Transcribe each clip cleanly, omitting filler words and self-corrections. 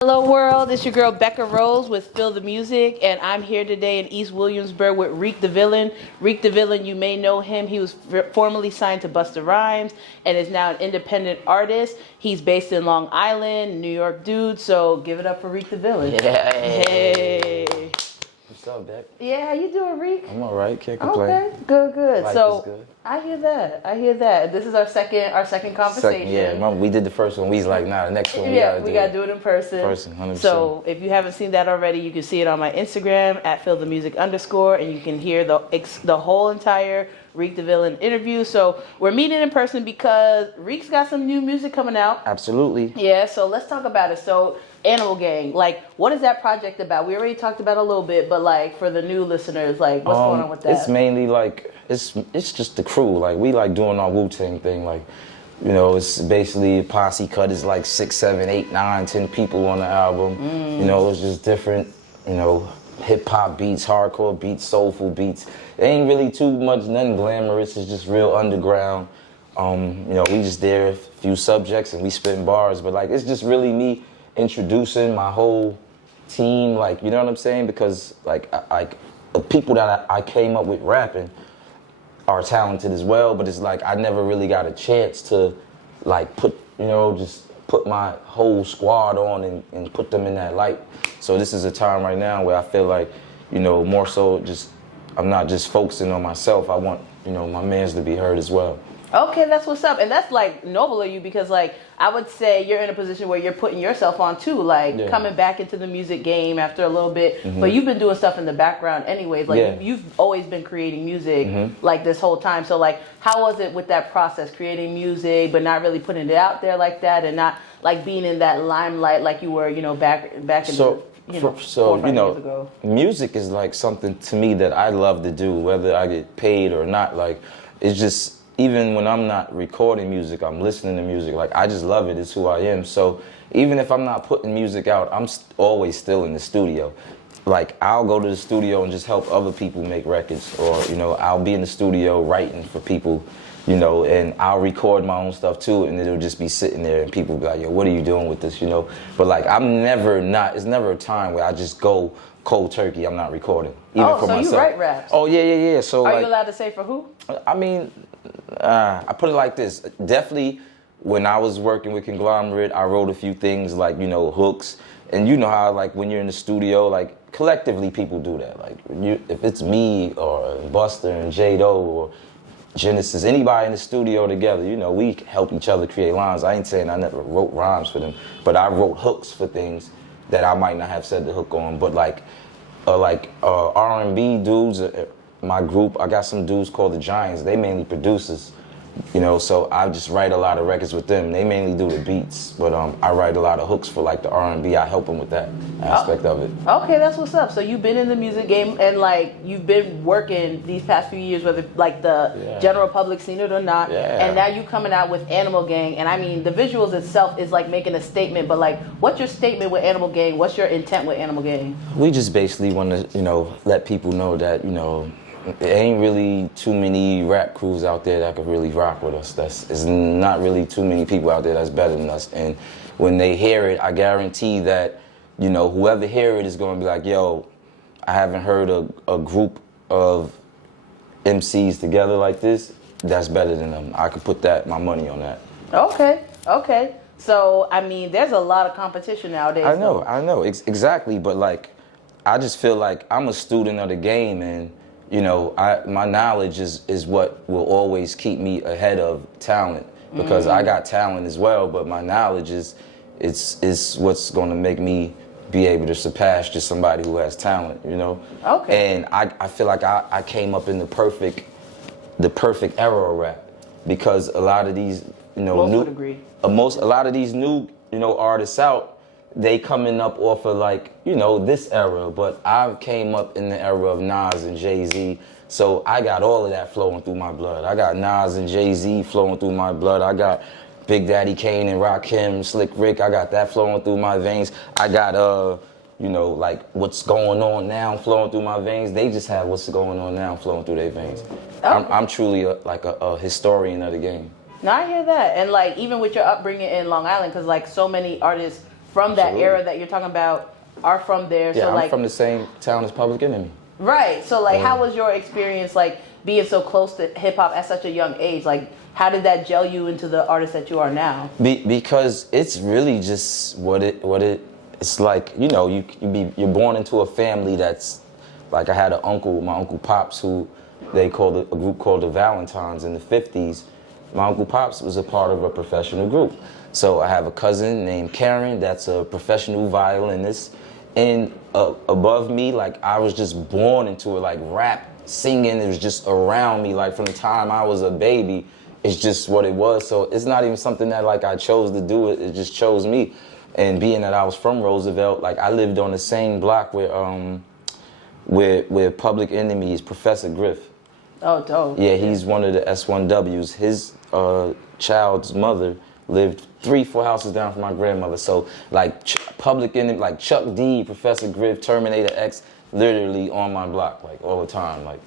Hello world, it's your girl Becca Rose with Feel the Music, and I'm here today in East Williamsburg with Reek Da Villian. Reek Da Villian, you may know him. He was formerly signed to Busta Rhymes and is now an independent artist. He's based in Long Island, New York dude, so give it up for Reek Da Villian. Yeah. Hey. What's up, Beck? Yeah, how you doing, Reek? I'm alright, can't complain. Okay, good. Life So is good. I hear that. This is our second conversation. Yeah, remember we did the first one. We was like, nah, the next one we gotta do it in person. 100%. So if you haven't seen that already, you can see it on my Instagram at @feelthemusic_, and you can hear the whole entire Reek Da Villian interview. So we're meeting in person because Reek's got some new music coming out. Absolutely. Yeah, so let's talk about it. So Animal Gang, like, what is that project about? We already talked about it a little bit, but like for the new listeners, like what's going on with that? It's mainly like it's just the crew. Like we like doing our Wu-Tang thing. Like, you know, it's basically a posse cut. It's like 6, 7, 8, 9, 10 people on the album. You know, it's just different, you know, hip hop beats, hardcore beats, soulful beats. It ain't really too much, nothing glamorous. It's just real underground. You know, we just there a few subjects and we spitting bars, but like it's just really me introducing my whole team, like, you know what I'm saying? Because like the people that I came up with rapping are talented as well, but it's like I never really got a chance to like just put my whole squad on and put them in that light. So this is a time right now where I feel like, you know, more so just I'm not just focusing on myself. I want, you know, my mans to be heard as well. Okay, that's what's up. And that's like noble of you because like I would say you're in a position where you're putting yourself on too, like coming back into the music game after a little bit. But you've been doing stuff in the background anyways. Like you've always been creating music like this whole time. So like how was it with that process, creating music but not really putting it out there like that and not like being in that limelight like you were, you know, back in the So, you know, music is like something to me that I love to do, whether I get paid or not. Like, it's just, even when I'm not recording music, I'm listening to music. Like, I just love it. It's who I am. So even if I'm not putting music out, I'm always still in the studio. Like, I'll go to the studio and just help other people make records. Or, you know, I'll be in the studio writing for people, you know, and I'll record my own stuff too, and it'll just be sitting there and people be like, yo, what are you doing with this, you know? But like, it's never a time where I just go cold turkey, I'm not recording. Even for myself. You write raps? Oh, yeah. So are you allowed to say for who? I mean, I put it like this. Definitely, when I was working with Conglomerate, I wrote a few things like, you know, hooks. And you know how, like, when you're in the studio, like, collectively people do that. Like, if it's me or Buster and J-Do or Genesis, anybody in the studio together, you know, we help each other create lines. I ain't saying I never wrote rhymes for them, but I wrote hooks for things that I might not have said the hook on. But like R&B dudes, my group, I got some dudes called the Giants. They mainly producers, you know, so I just write a lot of records with them. They mainly do the beats, but I write a lot of hooks for like the R&B. I help them with that aspect of it. Okay, that's what's up. So you've been in the music game and like you've been working these past few years, whether like the general public seen it or not. And now you coming out with Animal Gang. And I mean, the visuals itself is like making a statement, but like, what's your statement with Animal Gang? What's your intent with Animal Gang? We just basically want to, you know, let people know that, you know, there ain't really too many rap crews out there that could really rock with us. It's not really too many people out there that's better than us. And when they hear it, I guarantee that, you know, whoever hear it is going to be like, yo, I haven't heard a group of MCs together like this. That's better than them. I could put my money on that. Okay. So, I mean, there's a lot of competition nowadays. I know, exactly. But like, I just feel like I'm a student of the game, and you know, my knowledge is what will always keep me ahead of talent, because I got talent as well, but my knowledge is what's going to make me be able to surpass just somebody who has talent, you know? Okay. And I feel like I came up in the perfect era of rap, because a lot of these, you know, a lot of these new, you know, artists out, they coming up off of like, you know, this era, but I came up in the era of Nas and Jay-Z, so I got all of that flowing through my blood. I got Nas and Jay-Z flowing through my blood. I got Big Daddy Kane and Rakim, Slick Rick, I got that flowing through my veins. I got, you know, like what's going on now flowing through my veins. They just have what's going on now flowing through their veins. I'm truly a historian of the game. No, I hear that. And like even with your upbringing in Long Island, because like so many artists from that era that you're talking about are from there. Yeah, so I'm like from the same town as Public Enemy. Right. So like, how was your experience like being so close to hip hop at such a young age? Like, how did that gel you into the artist that you are now? Because it's really just what it's like. You know, you're born into a family that's like, I had an uncle, my Uncle Pops, who they called a group called the Valentines in the 50s. My Uncle Pops was a part of a professional group. So I have a cousin named Karen that's a professional violinist. And above me, like, I was just born into it, like rap, singing, it was just around me. Like, from the time I was a baby, it's just what it was. So it's not even something that like I chose to do it just chose me. And being that I was from Roosevelt, like, I lived on the same block where Public Enemy is Professor Griff. Oh, dope. Yeah, he's one of the S1Ws. His child's mother lived 3-4 houses down from my grandmother. So like Public Enemy, like Chuck D, Professor Griff, Terminator X, literally on my block, like all the time. Like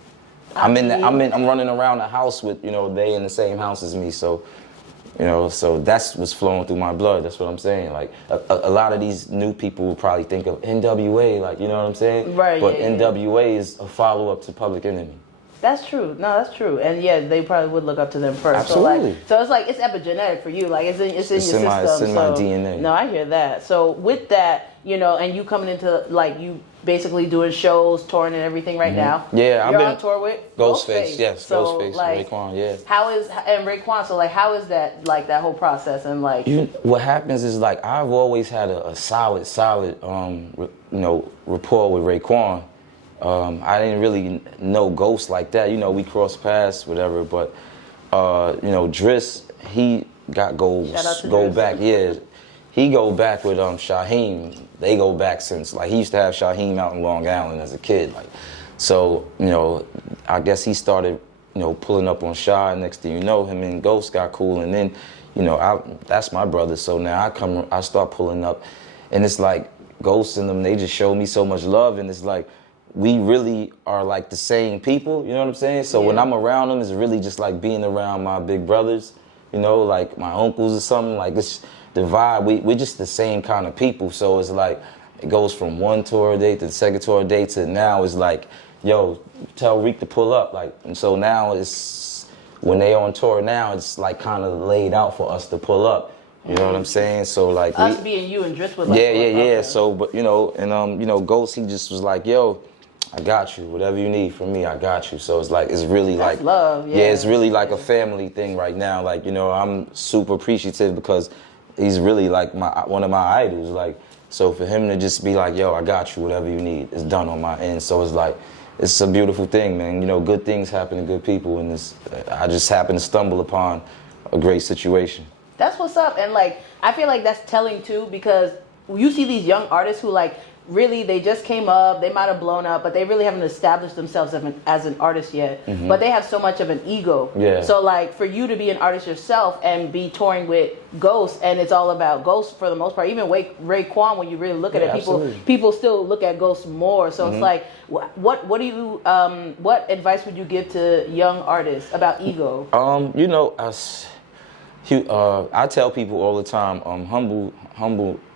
I'm running around the house with, you know, they in the same house as me. So, you know, so that's what's flowing through my blood. That's what I'm saying. Like a lot of these new people will probably think of NWA, like, you know what I'm saying? Right. But yeah, NWA is a follow-up to Public Enemy. That's true. No, that's true. And yeah, they probably would look up to them first. Absolutely. So it's like it's epigenetic for you. Like it's in your system. It's in my DNA. No, I hear that. So with that, you know, and you coming into like you basically doing shows, touring, and everything right now. Yeah, I've You're been on tour with Ghostface. Yes, so, Ghostface, like, Raekwon. Yeah. And Raekwon. So like, how is that like that whole process and like? What happens is like I've always had a solid rapport with Raekwon. I didn't really know Ghost like that. You know, we crossed paths, whatever. But you know, Driss, he got go back. Yeah, he go back with Shaheem. They go back since like he used to have Shaheem out in Long Island as a kid. Like, so you know, I guess he started pulling up on Sha. Next thing you know, him and Ghost got cool, and then that's my brother. So now I start pulling up, and it's like Ghost and them. They just show me so much love, and it's like, we really are like the same people, you know what I'm saying? So when I'm around them, it's really just like being around my big brothers, you know, like my uncles or something. Like, it's the vibe. We're just the same kind of people. So it's like, it goes from one tour date to the second tour date to now it's like, yo, tell Reek to pull up. Like, and so now it's, when they on tour now, it's like kind of laid out for us to pull up. You know what I'm saying? So like, us being you and Driss with like, yeah. So, but and Ghost, he just was like, yo, I got you. Whatever you need from me, I got you. So it's like, it's really that's like love. Yeah, it's really like a family thing right now. Like, I'm super appreciative because he's really like one of my idols. Like, so for him to just be like, yo, I got you. Whatever you need, it's done on my end. So it's like, it's a beautiful thing, man. Good things happen to good people, and I just happen to stumble upon a great situation. That's what's up. And like, I feel like that's telling too, because you see these young artists who like, really, they just came up, they might have blown up, but they really haven't established themselves as an artist yet. Mm-hmm. But they have so much of an ego. Yeah. So like, for you to be an artist yourself and be touring with Ghost, and it's all about Ghost for the most part, even Raekwon, when you really look at it, people still look at Ghost more. So it's like, what do you, what advice would you give to young artists about ego? I tell people all the time,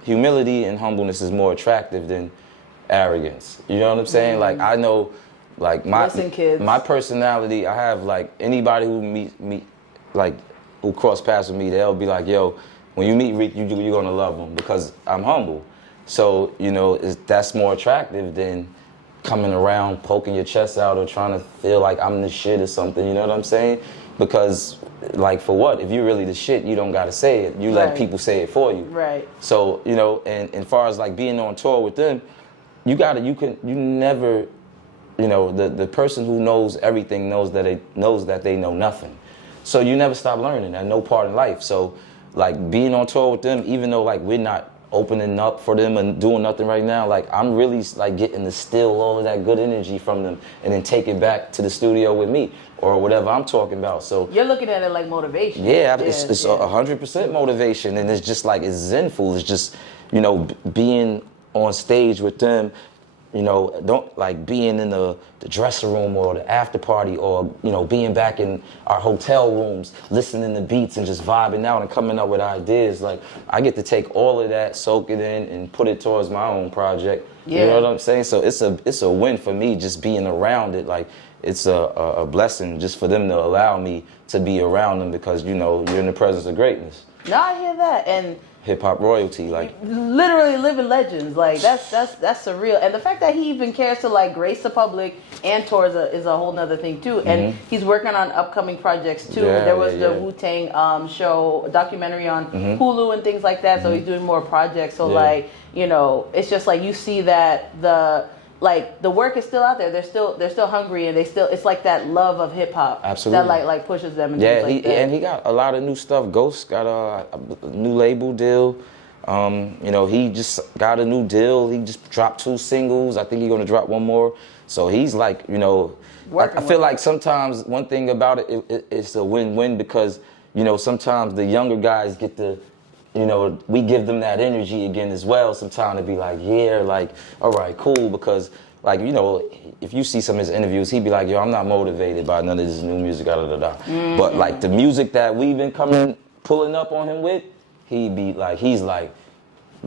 humility and humbleness is more attractive than arrogance. You know what I'm saying? Like, I know, like, my personality, I have, like, anybody who meet like, who cross paths with me, they'll be like, yo, when you meet Reek, you're gonna love him because I'm humble. So, that's more attractive than coming around, poking your chest out or trying to feel like I'm the shit or something, you know what I'm saying? Because, like, for what? If you're really the shit, you don't gotta say it. You let people say it for you. Right. So, and as far as like being on tour with them, the person who knows everything knows that they know nothing. So you never stop learning at no part in life. So, like, being on tour with them, even though like we're not opening up for them and doing nothing right now, like, I'm really like getting to steal all of that good energy from them and then take it back to the studio with me or whatever I'm talking about. So you're looking at it like motivation. Yeah, it's 100% motivation, and it's just like, it's zenful. It's just, being on stage with them, you know, don't like being in the dressing room or the after party or, you know, being back in our hotel rooms, listening to beats and just vibing out and coming up with ideas. Like, I get to take all of that, soak it in, and put it towards my own project. Yeah. You know what I'm saying? So it's a win for me just being around it. Like, it's a blessing just for them to allow me to be around them because, you know, you're in the presence of greatness. No, I hear that. And hip-hop royalty, like literally living legends, like that's surreal. And the fact that he even cares to like grace the public and tour is a whole nother thing too. And he's working on upcoming projects too. There was the Wu-Tang show documentary on Hulu and things like that, so he's doing more projects. So like, you know, it's just like you see that the work is still out there. They're still hungry, and it's like that love of hip hop. Absolutely. That like pushes them. And things like that. And he got a lot of new stuff. Ghost got a new label deal. You know, he just got a new deal. He just dropped 2 singles. I think he's gonna drop 1 more. So he's like, you know, I feel like sometimes one thing about it's a win-win because, you know, sometimes the younger guys get to, you know, we give them that energy again as well sometimes to be like, yeah, like, all right, cool, because, like, you know, if you see some of his interviews, he'd be like, yo, I'm not motivated by none of this new music, But, like, the music that we've been pulling up on him with, he'd be like, he's like,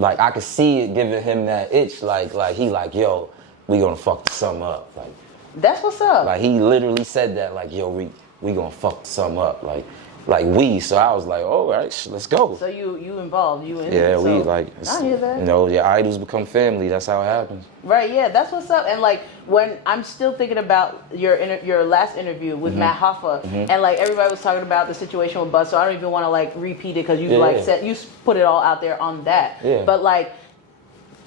I could see it giving him that itch, like, he like, yo, we gonna fuck something up. Like, that's what's up. Like, he literally said that, like, yo, we gonna fuck something up, like so I was like, all right, let's go. So you involved, you in it. Yeah, so I hear that. You know, your idols become family. That's how it happens. Right, yeah, that's what's up. And like, when I'm still thinking about your last interview with Matt Hoffa, and like everybody was talking about the situation with Buzz, so I don't even want to like repeat it because you said you put it all out there on that. Yeah. But like,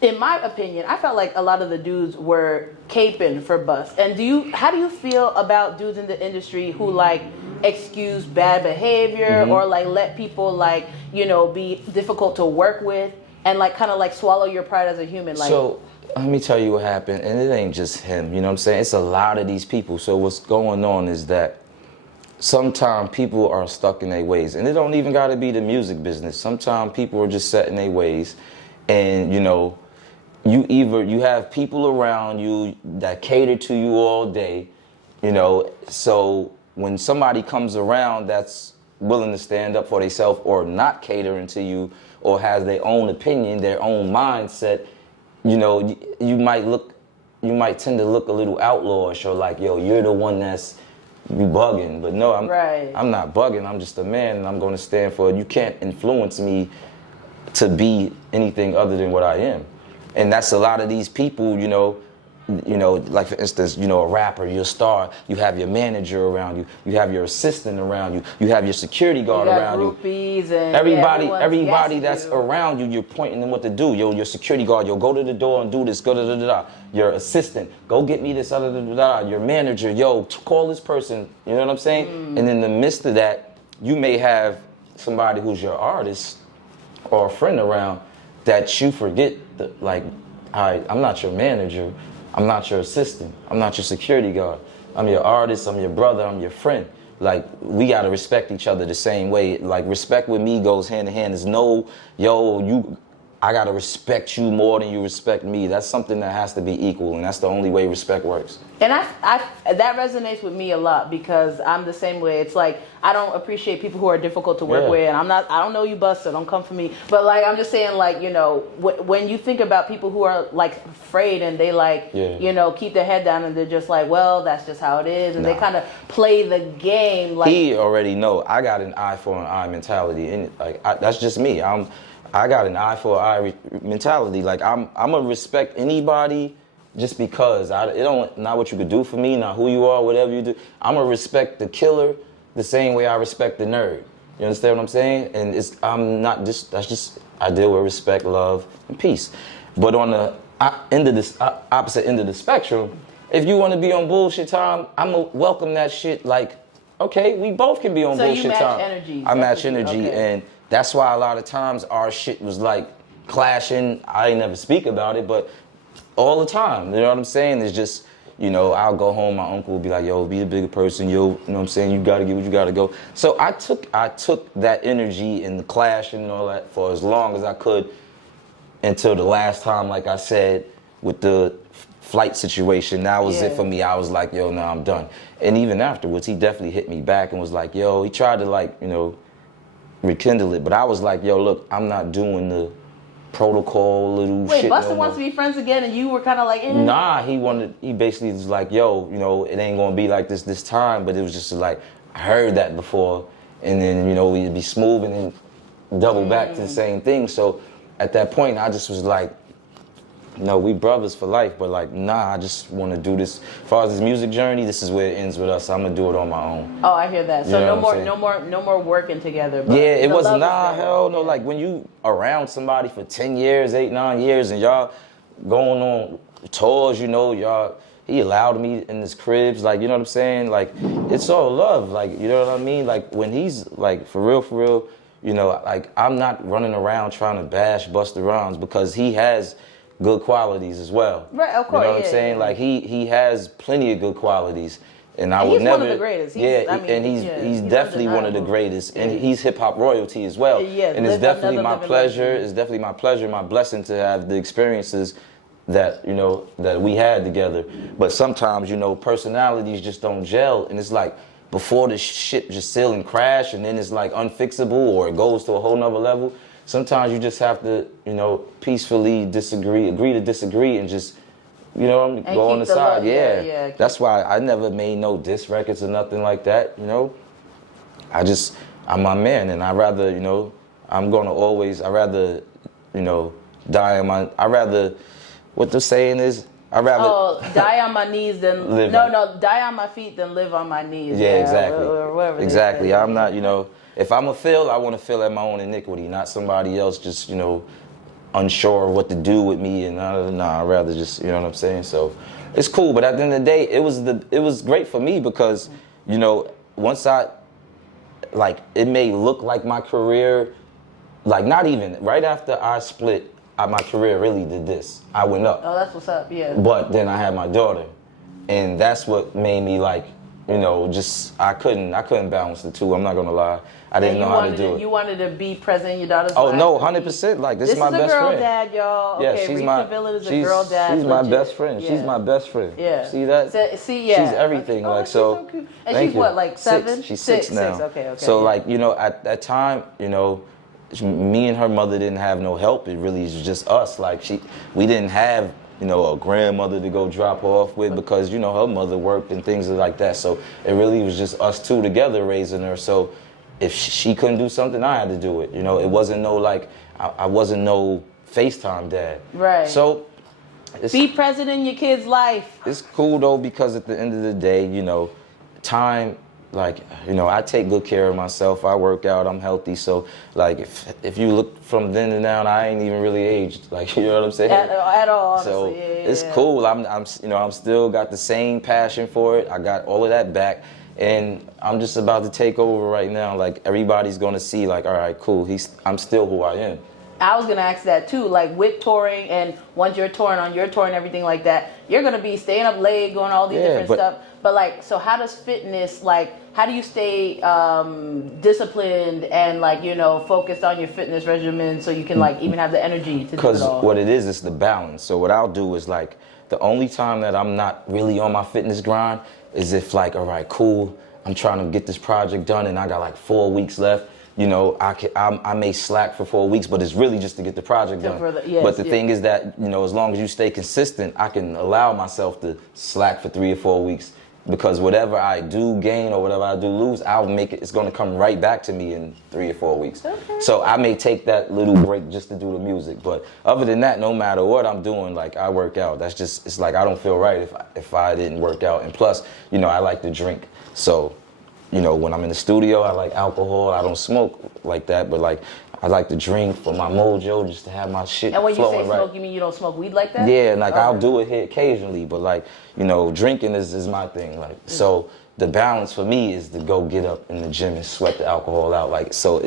in my opinion, I felt like a lot of the dudes were caping for Bus. And how do you feel about dudes in the industry who like excuse bad behavior or like let people like, you know, be difficult to work with and like kind of like swallow your pride as a human? Like, so let me tell you what happened, and it ain't just him, you know what I'm saying? It's a lot of these people. So what's going on is that sometimes people are stuck in their ways, and it don't even got to be the music business. Sometimes people are just set in their ways, and you know, you have people around you that cater to you all day, you know, so when somebody comes around that's willing to stand up for themselves or not catering to you or has their own opinion, their own mindset, you know, you might tend to look a little outlawish or like, yo, you're the one that's you bugging. But no, I'm not bugging. I'm just a man, and I'm going to stand for it. You can't influence me to be anything other than what I am. And that's a lot of these people, you know, like for instance, you know, a rapper, you're a star, you have your manager around you, you have your assistant around you, you have your security guard around you. And everybody that's around you, you're pointing them what to do. Yo, your security guard, yo, go to the door and do this, go da-da-da-da. Your assistant, go get me this, da-da-da-da. Your manager, yo, call this person, you know what I'm saying? And in the midst of that, you may have somebody who's your artist or a friend around that you forget, like, all right, I'm not your manager, I'm not your assistant, I'm not your security guard, I'm your artist, I'm your brother, I'm your friend. Like, we gotta respect each other the same way. Like, respect with me goes hand in hand. There's no, yo, I gotta respect you more than you respect me. That's something that has to be equal, and that's the only way respect works. And that resonates with me a lot because I'm the same way. It's like, I don't appreciate people who are difficult to work with, and I don't know you, Bust, so don't come for me. But like, I'm just saying, like, you know, when you think about people who are like afraid and they like, you know, keep their head down and they're just like, well, that's just how it is, and they kind of play the game. Like, he already know I got an eye for an eye mentality, and like that's just me. I got an eye for an eye mentality. Like, I'm gonna respect anybody. Just because it don't not what you could do for me, not who you are, whatever you do. I'm gonna respect the killer the same way I respect the nerd. You understand what I'm saying? And that's just I deal with respect, love, and peace. But on the opposite end of the spectrum, if you want to be on bullshit time, I'm gonna welcome that shit. Like, okay, we both can be on bullshit time. Energies. I match energy, and that's why a lot of times our shit was like clashing. I ain't never speak about it, but all the time, you know what I'm saying? It's just, you know, I'll go home, my uncle will be like, yo, be the bigger person, yo, you know what I'm saying? You gotta get what you gotta go. So I took that energy and the clash and all that for as long as I could until the last time, like I said, with the flight situation, that was it Yeah. for me. I was like, yo, no, I'm done. And even afterwards, he definitely hit me back and was like, yo, he tried to like, you know, rekindle it. But I was like, yo, look, I'm not doing the protocol little Wait, shit. Busta no wants more. to be friends again, and you were kind of like, eh. Nah, he basically was like, yo, you know, it ain't gonna be like this time. But it was just like, I heard that before. And then, you know, we'd be smooth and then double back to the same thing. So at that point, I just was like, no, we brothers for life, but like, nah, I just want to do this. As far as this music journey, this is where it ends with us. I'm gonna do it on my own. Oh, I hear that. So You know no what I'm more, saying? no more working together. But Yeah, it the wasn't, love is there. hell no. Yeah. Like when you around somebody for 10 years, 8, 9 years, and y'all going on tours, you know, he allowed me in his cribs, like, you know what I'm saying? Like, it's all love, like, you know what I mean? Like, when he's, like, for real, you know, like, I'm not running around trying to bash Busta Rhymes because he has good qualities as well. Right, of course, You know what yeah, I'm saying? yeah. Like, he has plenty of good qualities. And I And would he's never. one of the greatest. He's definitely one of the undeniable. greatest, and Yeah. he's hip hop royalty as well. Yeah, and it's live definitely another my living pleasure. legend. It's definitely my pleasure, my blessing to have the experiences that, you know, that we had together. But sometimes, you know, personalities just don't gel, and it's like before the shit just still and crash, and then it's like unfixable or it goes to a whole nother level. Sometimes you just have to, you know, peacefully agree to disagree, and just, you know, And go on keep the the side. love, yeah. That's why I never made no diss records or nothing like that, you know. I'm my man, and I rather, you know, I rather, you know, what the saying is, I rather. Die on my knees than Live die on my feet than live on my knees. Yeah, exactly. Or whatever they Exactly. say. I'm not, you know, if I'm a feel, I want to feel at my own iniquity, not somebody else just, you know, unsure of what to do with me, and I'd rather just, you know what I'm saying? So it's cool, but at the end of the day, it was great for me because, you know, once it may look like my career, like not even, right after I split, my career really did this. I went up. Oh, that's what's up. Yeah. But then I had my daughter, and that's what made me like, you know, just I couldn't balance the two. I'm not gonna lie, I didn't know how to do it. You wanted to be present in your daughter's Oh life. no, 100%. Like this is my This is a best girl friend. dad, y'all. Yeah, Okay, she's Reek my Da Villian is a girl dad. She's my legit. best friend. Yeah. She's my best friend. Yeah. See that? See, yeah. She's everything. Oh, like she's so. cute. And thank she's you. what, like 7? 6. She's 6 now. Okay. So yeah. like, you know, at that time, you know, me and her mother didn't have no help. It really is just us. Like we didn't have, you know, a grandmother to go drop her off with because, you know, her mother worked and things like that. So it really was just us two together raising her. So if she couldn't do something, I had to do it. You know, it wasn't no like, I wasn't no FaceTime dad. Right. So Be present in your kid's life. it's cool though, because at the end of the day, you know, time, like, you know, I take good care of myself. I work out. I'm healthy. So, like, if you look from then to now, I ain't even really aged. Like, you know what I'm saying? At all, honestly. So yeah. it's cool. I'm, you know, I'm still got the same passion for it. I got all of that back, and I'm just about to take over right now. Like, everybody's gonna see, like, all right, cool. I'm still who I am. I was gonna ask that too, like with touring, and once you're touring on your tour and everything like that, you're gonna be staying up late, going all these different stuff. But like, so how does fitness, like, how do you stay disciplined and like, you know, focused on your fitness regimen so you can like even have the energy to do it Because all? what it is the balance. So what I'll do is like, the only time that I'm not really on my fitness grind is if like, all right, cool, I'm trying to get this project done and I got like 4 weeks left. You know, I may slack for 4 weeks, but it's really just to get the project done. But the thing is that, you know, as long as you stay consistent, I can allow myself to slack for 3 or 4 weeks, because whatever I do gain or whatever I do lose, I'll make it, it's going to come right back to me in 3 or 4 weeks. Okay. So I may take that little break just to do the music. But other than that, no matter what I'm doing, like, I work out. That's just, it's like I don't feel right if I didn't work out. And plus, you know, I like to drink. So, you know, when I'm in the studio, I like alcohol. I don't smoke like that, but like, I like to drink for my mojo, just to have my shit flowing right. And when you say smoke, you mean you don't smoke weed like that? Yeah, and like I'll do it here occasionally, but like, you know, drinking is my thing. Like, so the balance for me is to go get up in the gym and sweat the alcohol out. Like, so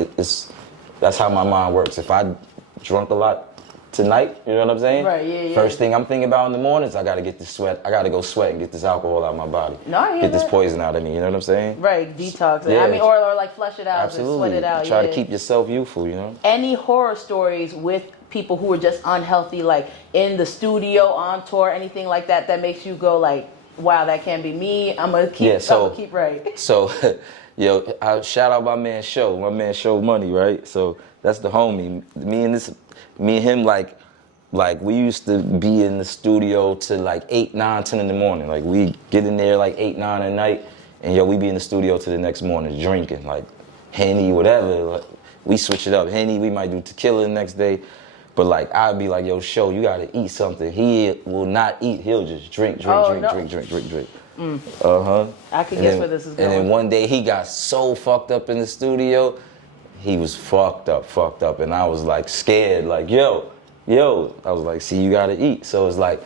that's how my mind works. If I drunk a lot tonight, you know what I'm saying? Right, yeah. First thing I'm thinking about in the mornings, I gotta get this sweat. I gotta go sweat and get this alcohol out of my body. No, I hear Get this that. poison out of me, you know what I'm saying? Right, detox. Yeah. I mean, or like flush it out, Absolutely. and sweat it out. Try to keep yourself youthful, you know? Any horror stories with people who are just unhealthy, like in the studio, on tour, anything like that, that makes you go like, wow, that can't be me. I'm gonna keep right. So, yo, I shout out my man Show Money, right? So that's the homie. Me and him, like we used to be in the studio till like 8, 9, 10 in the morning. Like we get in there like 8, 9 at night, and yo, we be in the studio till the next morning drinking, like Henny, whatever. Like, we switch it up. Henny, we might do tequila the next day. But like, I'd be like, yo, Show, you gotta eat something. He will not eat, he'll just drink. Uh-huh. I can guess where this is going. And then one day he got so fucked up in the studio, he was fucked up. And I was like scared, like, yo. I was like, see, you gotta eat. So it's like,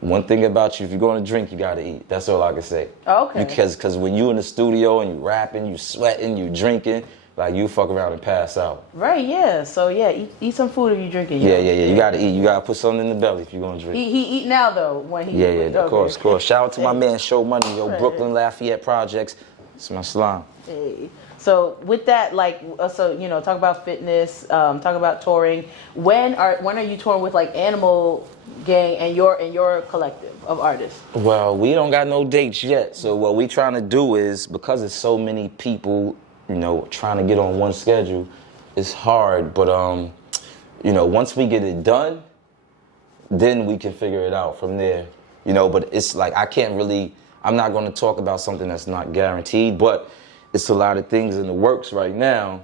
one thing about you, if you're going to drink, you gotta eat. That's all I can say. Okay. Because when you in the studio and you rapping, you sweating, you drinking, like you fuck around and pass out. Right, yeah. So yeah, eat some food if you're drinking. Yeah. You gotta eat. You gotta put something in the belly if you're gonna drink. He eat now though when he. Of course. Shout out to my man Show Money, yo, Brooklyn Lafayette Projects. It's my slime. Hey. So with that, like, so you know, talk about fitness, talk about touring. When are you touring with like Animal Gang and your collective of artists? Well, we don't got no dates yet. So what we trying to do is, because there's so many people, you know, trying to get on one schedule, it's hard. But you know, once we get it done, then we can figure it out from there. You know, but it's like I'm not going to talk about something that's not guaranteed, but it's a lot of things in the works right now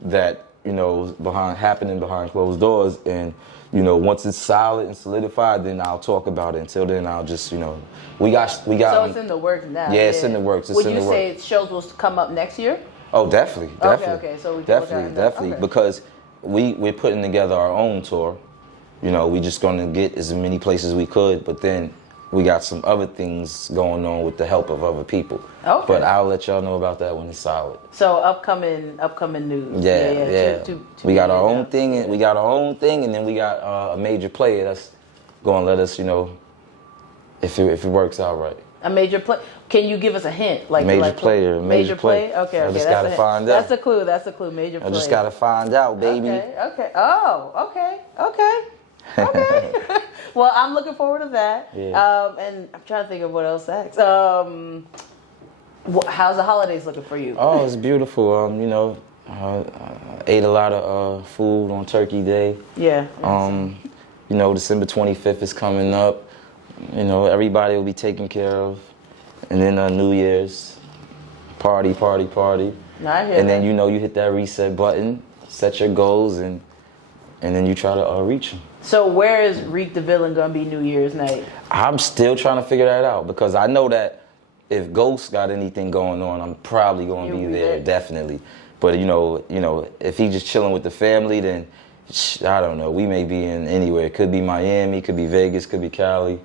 that, you know, happening behind closed doors. And, you know, once it's solid and solidified, then I'll talk about it. Until then, I'll just, you know, we got. So it's in the works now. Yeah, it's in the works. Would you say shows will come up next year? Oh, definitely. Okay. So we can definitely, okay. Because we're putting together our own tour. You know, we just gonna get as many places we could, but then we got some other things going on with the help of other people. Okay. But I'll let y'all know about that when it's solid. So upcoming news. Yeah. We got our own thing, and then we got a major player that's gonna let us, you know, if it works out right. A major play. Can you give us a hint? Major play. Okay. I just gotta find out. That's a clue. Major play. I just gotta find out, baby. Okay. Oh, okay. Well, I'm looking forward to that. Yeah. And I'm trying to think of what else to ask. How's the holidays looking for you? Oh, it's beautiful. You know, I ate a lot of food on Turkey Day. Yeah. You know, December 25th is coming up. You know, everybody will be taken care of. And then New Year's, party. And then, you know, you hit that reset button, set your goals, and then you try to reach them. So where is Reek Da Villian going to be New Year's night? I'm still trying to figure that out, because I know that if Ghost got anything going on, I'm probably going to be there, definitely. But, you know, if he's just chilling with the family, then I don't know. We may be in anywhere. It could be Miami, could be Vegas, could be Cali.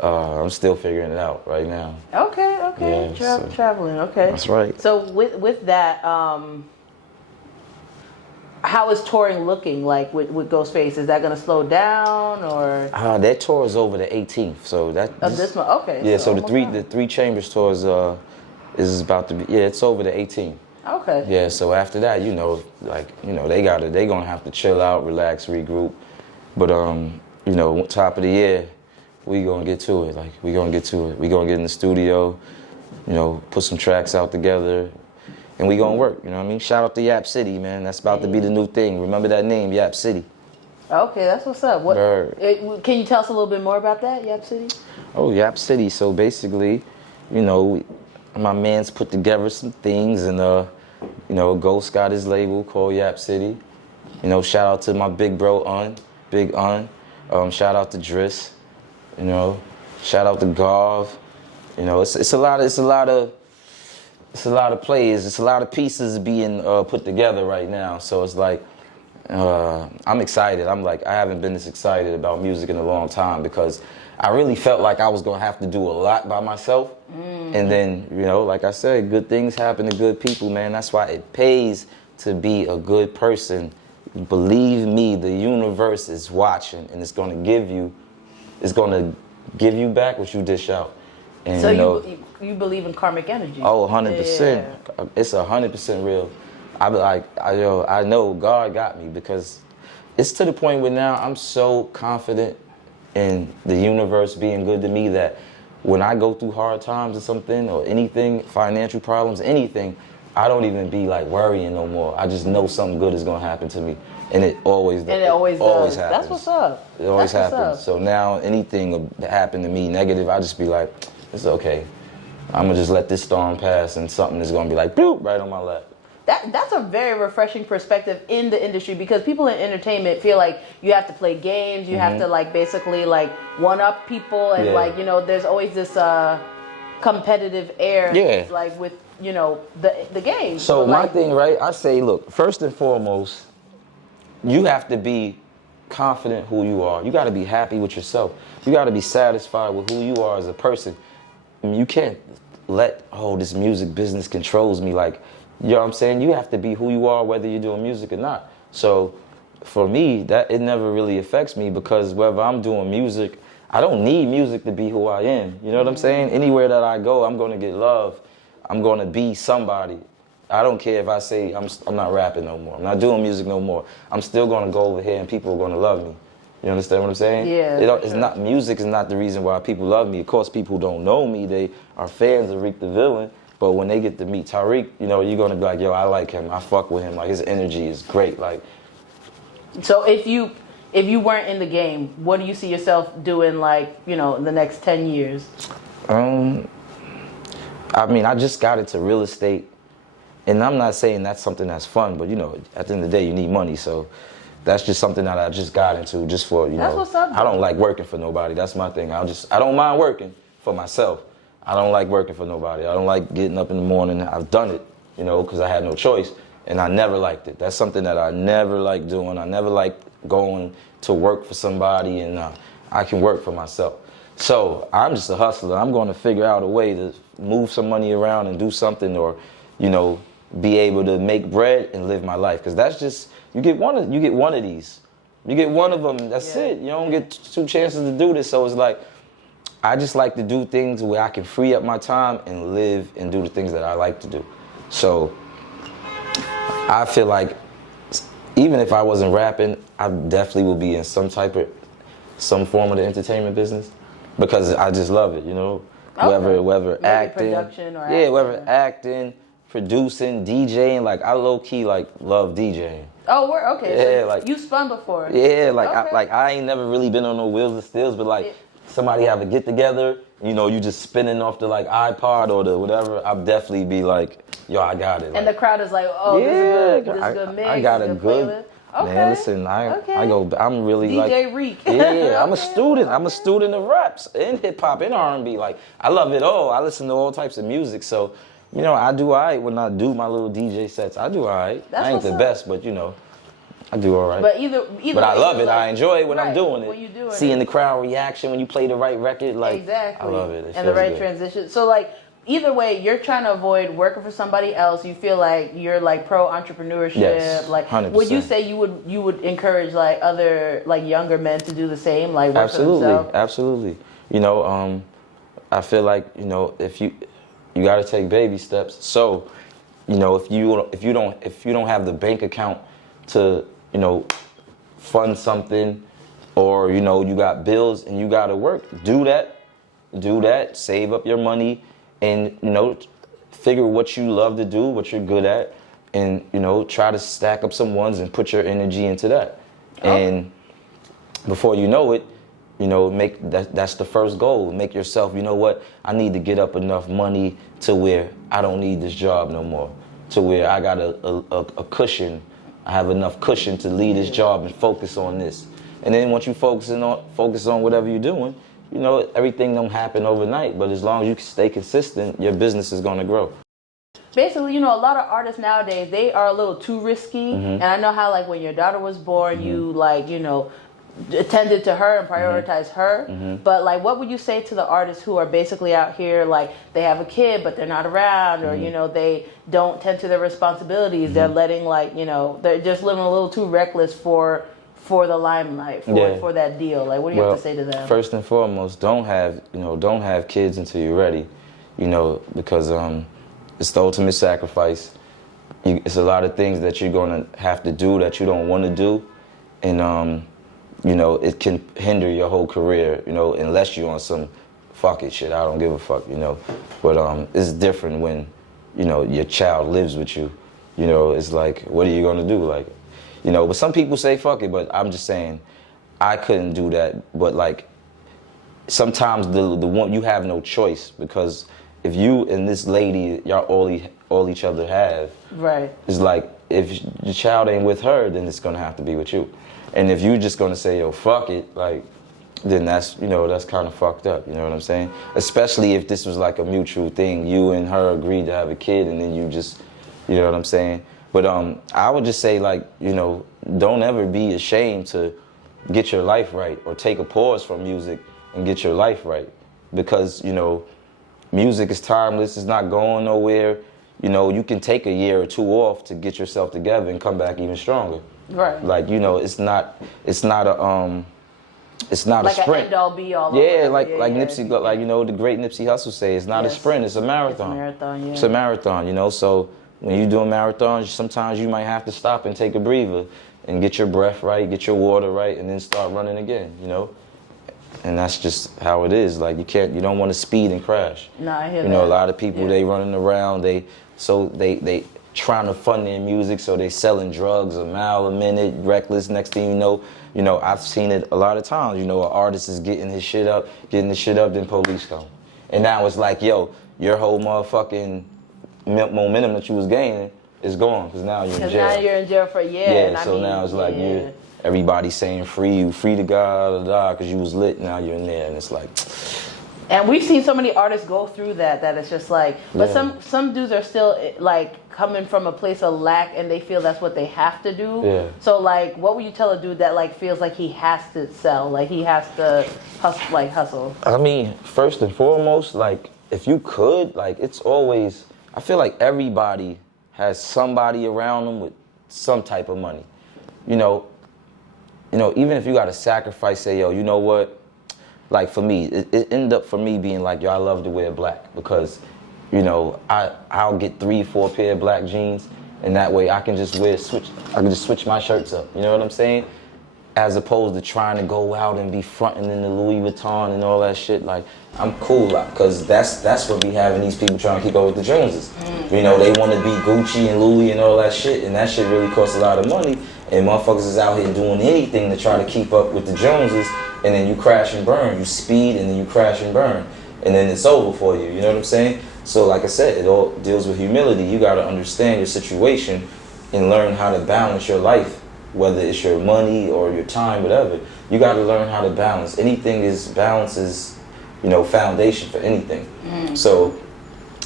I'm still figuring it out right now. Okay. Yeah, traveling, okay. That's right. So with that, how is touring looking like with Ghostface? Is that going to slow down or? That tour is over the 18th, so that. Of this month, okay. Yeah, so the three Chambers tours is about to be. Yeah, it's over the 18th. Okay. Yeah, so after that, you know, they gonna have to chill out, relax, regroup. But you know, top of the year, we gonna get to it. We gonna get in the studio, you know, put some tracks out together. And we gonna work, you know what I mean? Shout out to Yap City, man. That's about to be the new thing. Remember that name, Yap City. Okay, that's what's up. Can you tell us a little bit more about that, Yap City? Oh, Yap City. So basically, you know, my man's put together some things, and you know, Ghost got his label called Yap City. You know, shout out to my big bro Big Un. Shout out to Driss. You know, shout out to Garv. You know, it's a lot of players. It's a lot of pieces being put together right now. So it's like, I'm excited. I haven't been this excited about music in a long time, because I really felt like I was gonna have to do a lot by myself. And then, you know, like I said, good things happen to good people, man. That's why it pays to be a good person. Believe me, the universe is watching, and it's gonna give you back what you dish out. And, so you know, you believe in karmic energy? Oh, 100%. It's 100% real. I know God got me, because it's to the point where now I'm so confident in the universe being good to me that when I go through hard times or something or anything, financial problems, anything, I don't even be like worrying no more. I just know something good is gonna happen to me, and it always does. And it always does. Happens. That's what's up. It always happens. So now anything that happened to me negative, I just be like, it's okay. I'm gonna just let this storm pass, and something is gonna be like, bloop, right on my lap. That's a very refreshing perspective in the industry, because people in entertainment feel like you have to play games, you have to like basically like one up people, and like, you know, there's always this competitive air, like with, you know, the game. So my thing, right? I say, look, first and foremost, you have to be confident who you are. You got to be happy with yourself. You got to be satisfied with who you are as a person. I mean, you can't let this music business controls me. Like, you know what I'm saying? You have to be who you are, whether you're doing music or not. So for me, that it never really affects me, because whether I'm doing music, I don't need music to be who I am. You know what I'm saying? Anywhere that I go, I'm going to get love. I'm going to be somebody. I don't care if I say I'm not rapping no more. I'm not doing music no more. I'm still going to go over here and people are going to love me. You understand what I'm saying? Yeah. It's not, music is not the reason why people love me. Of course, people who don't know me, they are fans of Reek Da Villian. But when they get to meet Tariq, you know, you're going to be like, yo, I like him. I fuck with him. Like, his energy is great. Like, so if you weren't in the game, what do you see yourself doing, like, you know, in the next 10 years? I mean, I just got into real estate, and I'm not saying that's something that's fun, but, you know, at the end of the day, you need money, so that's just something that I just got into just for, you know. That's what's up, I don't like working for nobody. That's my thing. I don't mind working for myself. I don't like working for nobody. I don't like getting up in the morning. I've done it, you know, because I had no choice, and I never liked it. That's something that I never liked doing. I never liked going to work for somebody, and I can work for myself. So I'm just a hustler. I'm going to figure out a way to move some money around and do something, or, you know, be able to make bread and live my life. Because that's just, you get one of these. You get one of them, that's it. You don't get two chances to do this. So it's like, I just like to do things where I can free up my time and live and do the things that I like to do. So I feel like even if I wasn't rapping, I definitely would be in some form of the entertainment business, because I just love it, you know. Okay. Whether maybe acting, production or whether acting, producing, DJing. Like, I low key like love DJing. Oh, okay. Yeah, so like, you spun before. Yeah, like okay. I ain't never really been on no wheels and stills, but like somebody have a get together, you know, you just spinning off the like iPod or the whatever. I'll definitely be like, yo, I got it. And like, the crowd is like, oh, this is good mix. I got a good. Okay. Man, listen, I'm really like DJ Reek. Yeah, I'm a student. I'm a student of raps and hip hop and R&B. Like, I love it all. I listen to all types of music. So, you know, I do all right when I do my little DJ sets. I do all right. I ain't the best, but you know, I do all right. But either but I love it. Like, I enjoy it when I'm doing it. When you do it. Seeing the crowd reaction when you play the right record, like, exactly. I love it. And the right transition. So like, either way, you're trying to avoid working for somebody else. You feel like you're like pro entrepreneurship. Yes, like, 100%. Would you say you would encourage like other like younger men to do the same, like work for themselves? Absolutely. You know, I feel like, you know, if you got to take baby steps. So, you know, if you don't have the bank account to, you know, fund something, or, you know, you got bills and you got to work, do that. Save up your money. And, you know, figure what you love to do, what you're good at, and, you know, try to stack up some ones and put your energy into that. Oh. And before you know it, you know, that's the first goal. Make yourself, you know what, I need to get up enough money to where I don't need this job no more, to where I got a cushion. I have enough cushion to leave this job and focus on this. And then once you focus on whatever you're doing, you know, everything don't happen overnight, but as long as you stay consistent, your business is going to grow. Basically, you know, a lot of artists nowadays, they are a little too risky. And I know how, like, when your daughter was born, you, like, you know, attended to her and prioritized her. But, like, what would you say to the artists who are basically out here, like, they have a kid, but they're not around, or, you know, they don't tend to their responsibilities. They're letting, like, you know, they're just living a little too reckless for the limelight, for that deal. Like, what do you have to say to them? First and foremost, don't have kids until you're ready, you know, because it's the ultimate sacrifice. It's a lot of things that you're going to have to do that you don't want to do, and you know, it can hinder your whole career, you know, unless you're on some fuck it shit, I don't give a fuck, you know. But it's different when, you know, your child lives with you. You know, it's like, what are you gonna do? Like, you know, but some people say fuck it, but I'm just saying, I couldn't do that. But like, sometimes the one, you have no choice, because if you and this lady, y'all all each other have, right, it's like, if your child ain't with her, then it's gonna have to be with you. And if you're just gonna say, yo, fuck it, like, then that's, you know, that's kind of fucked up, you know what I'm saying? Especially if this was like a mutual thing, you and her agreed to have a kid, and then you just, you know what I'm saying? But I would just say, like, you know, don't ever be ashamed to get your life right, or take a pause from music and get your life right. Because, you know, music is timeless, it's not going nowhere. You know, you can take a year or two off to get yourself together and come back even stronger. Right. Like, you know, it's not a sprint. Like an end all be all. Yeah, like Nipsey, like, you know, the great Nipsey Hussle say, it's not a sprint, it's a marathon. It's a marathon, yeah. It's a marathon, you know. So when you're doing marathons, sometimes you might have to stop and take a breather and get your breath right, get your water right, and then start running again, you know. And that's just how it is. Like, you don't want to speed and crash. No, I hear that. You know, a lot of people, they running around, they trying to fund their music, so they selling drugs a mile a minute, reckless. Next thing you know, I've seen it a lot of times. You know, an artist is getting his shit up, then police come. And now it's like, yo, your whole motherfucking momentum that you was gaining is gone, because now you're in jail. Now you're in jail for a year. Yeah, so now it's like, everybody's saying free the guy, because you was lit, now you're in there, and it's like... And we've seen so many artists go through that it's just like, but some dudes are still like coming from a place of lack, and they feel that's what they have to do. Yeah. So like, what would you tell a dude that like feels like he has to sell, like he has to hustle? I mean, first and foremost, like, if you could, like, it's always, I feel like everybody has somebody around them with some type of money. You know, even if you got to sacrifice, say, yo, you know what? Like, for me, it ended up for me being like, yo, I love to wear black, because, you know, I'll get 3-4 pair of black jeans, and that way I can just switch my shirts up. You know what I'm saying? As opposed to trying to go out and be fronting in the Louis Vuitton and all that shit. Like, I'm cool, because that's what be having these people trying to keep up with the Joneses. You know, they want to be Gucci and Louis and all that shit, and that shit really costs a lot of money. And motherfuckers is out here doing anything to try to keep up with the Joneses, and then you crash and burn. You speed, and then you crash and burn. And then it's over for you, you know what I'm saying? So like I said, it all deals with humility. You gotta understand your situation and learn how to balance your life, whether it's your money or your time, whatever. You gotta learn how to balance. Balance is, you know, foundation for anything. So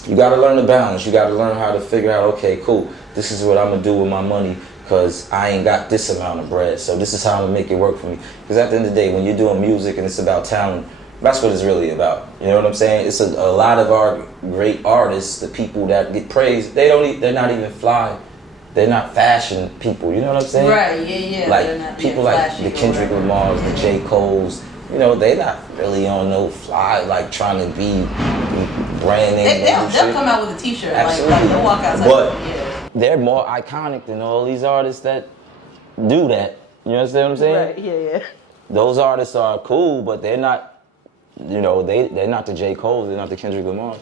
you gotta learn to balance. You gotta learn how to figure out, okay, cool, this is what I'm gonna do with my money, because I ain't got this amount of bread, so this is how I'm gonna make it work for me. Because at the end of the day, when you're doing music and it's about talent, that's what it's really about. You know what I'm saying? It's a lot of our great artists, the people that get praised, they're not even fly. They're not fashion people, you know what I'm saying? Right, yeah. Like, people like the Kendrick Lamars, the J. Coles, you know, they not really on no fly, like, trying to be brand name. They'll come out with a t-shirt, absolutely. Like they'll walk outside. But they're more iconic than all these artists that do that. You understand what I'm saying? Right, yeah. Those artists are cool, but they're not, you know, they're not the J. Coles, they're not the Kendrick Lamar,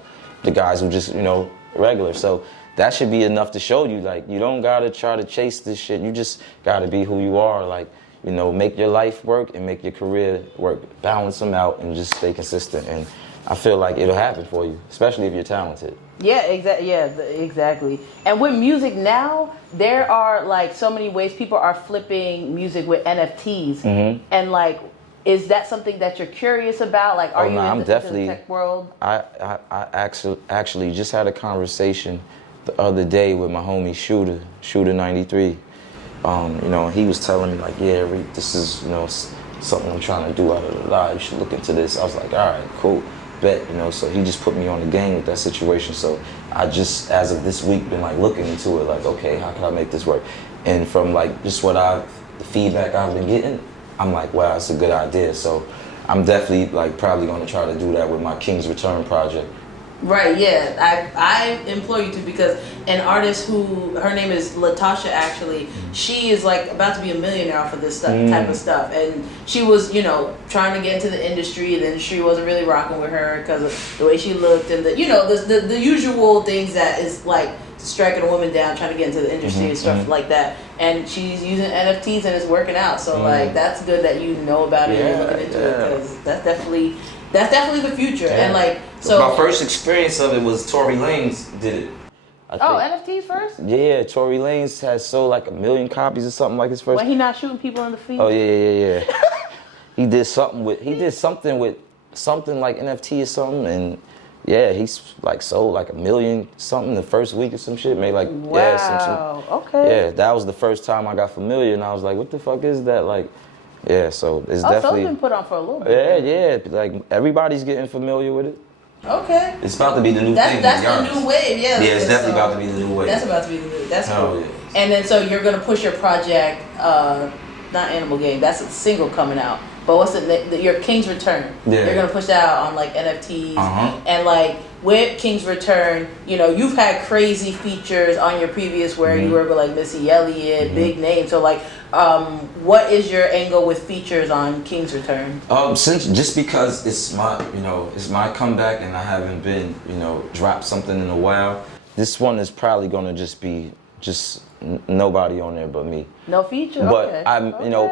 the guys who just, you know, regular. So that should be enough to show you, like, you don't gotta try to chase this shit. You just gotta be who you are. Like, you know, make your life work and make your career work. Balance them out and just stay consistent. And I feel like it'll happen for you, especially if you're talented. Yeah, exactly. And with music now, there are like so many ways people are flipping music with NFTs. And like, is that something that you're curious about? Like, are you in the tech world? I actually just had a conversation the other day with my homie Shooter 93. You know, he was telling me like, yeah, Reek, this is, you know, something I'm trying to do. You should look into this. I was like, all right, cool. Bet, you know, so he just put me on the game with that situation. So I just, as of this week, been like looking into it, like, okay, how can I make this work? And from like just the feedback I've been getting, I'm like, wow, it's a good idea. So I'm definitely like probably gonna try to do that with my King's Return project. Right, yeah. I implore you to, because an artist who, her name is Latasha actually, she is like about to be a millionaire off of this stuff, type of stuff. And she was, you know, trying to get into the industry. The industry wasn't really rocking with her because of the way she looked and the, you know, the usual things that is like striking a woman down trying to get into the industry and stuff like that. And she's using NFTs and it's working out. So like that's good that you know about it and you're looking into it, because that's definitely the future. And like, so my first experience of it was Tory Lanez did it. NFTs first? Yeah, Tory Lanez has sold like 1 million copies or something like his first. When he not shooting people in the feet? Oh yeah. he did something with something like NFT or something, and yeah, he's like sold like 1 million something the first week or some shit. Made like Okay. Yeah, that was the first time I got familiar, and I was like, what the fuck is that? Like, yeah, so it's definitely. So it's been put on for a little bit. Yeah, like everybody's getting familiar with it. Okay. It's about to be the new thing. That's the new wave, yeah. Yeah, it's definitely about to be the new wave. That's about to be the new. That's cool. Yeah. And then so you're gonna push your project, not Animal Gang. That's a single coming out. But what's your King's Return? Yeah. You're gonna push that out on like NFTs and like with King's Return. You know, you've had crazy features on your previous where you work with like Missy Elliott, big names. So like, what is your angle with features on King's Return? Just because it's my comeback and I haven't been, dropped something in a while. This one is probably gonna just be nobody on there but me. No feature. But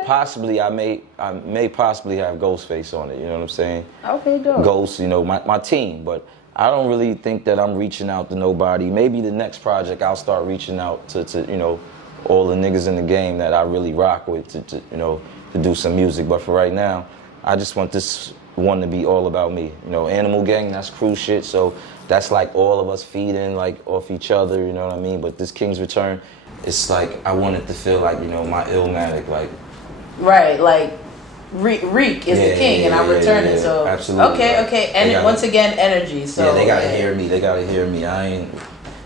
possibly I may possibly have Ghostface on it. You know what I'm saying? Okay, dope. Ghost, my team, but I don't really think that I'm reaching out to nobody. Maybe the next project I'll start reaching out to all the niggas in the game that I really rock with to do some music. But for right now, I just want this one to be all about me. Animal Gang, that's crew shit, so that's like all of us feeding like off each other, you know what I mean? But this King's Return, it's like I want it to feel like, my Illmatic, like. Right, like Reek is the king and I'm returning, so. Absolutely. Okay. And once again, energy, so. Yeah, they gotta hear me, they gotta hear me.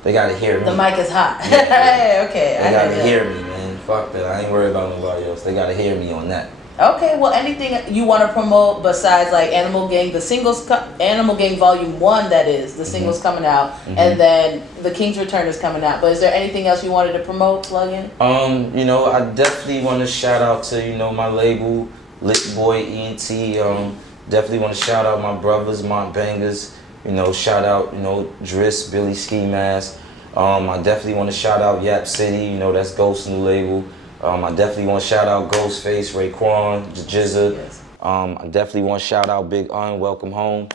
They gotta hear me. The mic is hot. Yeah. Okay. They gotta hear me, man. Fuck that, I ain't worried about nobody else. They gotta hear me on that. Okay, well, anything you want to promote besides like Animal Gang, the singles, Animal Gang Volume 1, that is, the singles coming out, and then the King's Return is coming out. But is there anything else you wanted to promote, plug in? I definitely want to shout out to, my label, Lit Boy ENT. Definitely want to shout out my brothers, Mont Bangers. Shout out, Driss, Billy Ski Mask. I definitely want to shout out Yap City, that's Ghost's new label. I definitely want to shout out Ghostface, Raekwon, Jizza. Yes. I definitely want to shout out Big Un, Welcome Home.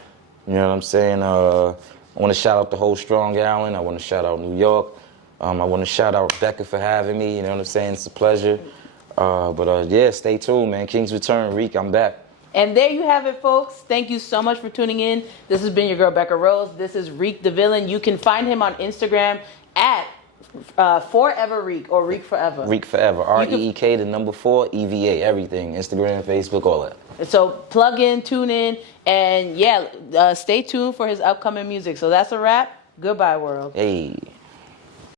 You know what I'm saying? I want to shout out the whole Strong Island. I want to shout out New York. I want to shout out Becca for having me. You know what I'm saying? It's a pleasure. But stay tuned, man. King's Return, Reek, I'm back. And there you have it, folks. Thank you so much for tuning in. This has been your girl, Becca Rose. This is Reek Da Villian. You can find him on Instagram at Forever Reek, or Reek Forever. Reek Forever. REEK, the number 4, EVA, everything. Instagram, Facebook, all that. So plug in, tune in, and stay tuned for his upcoming music. So that's a wrap. Goodbye, world. Hey.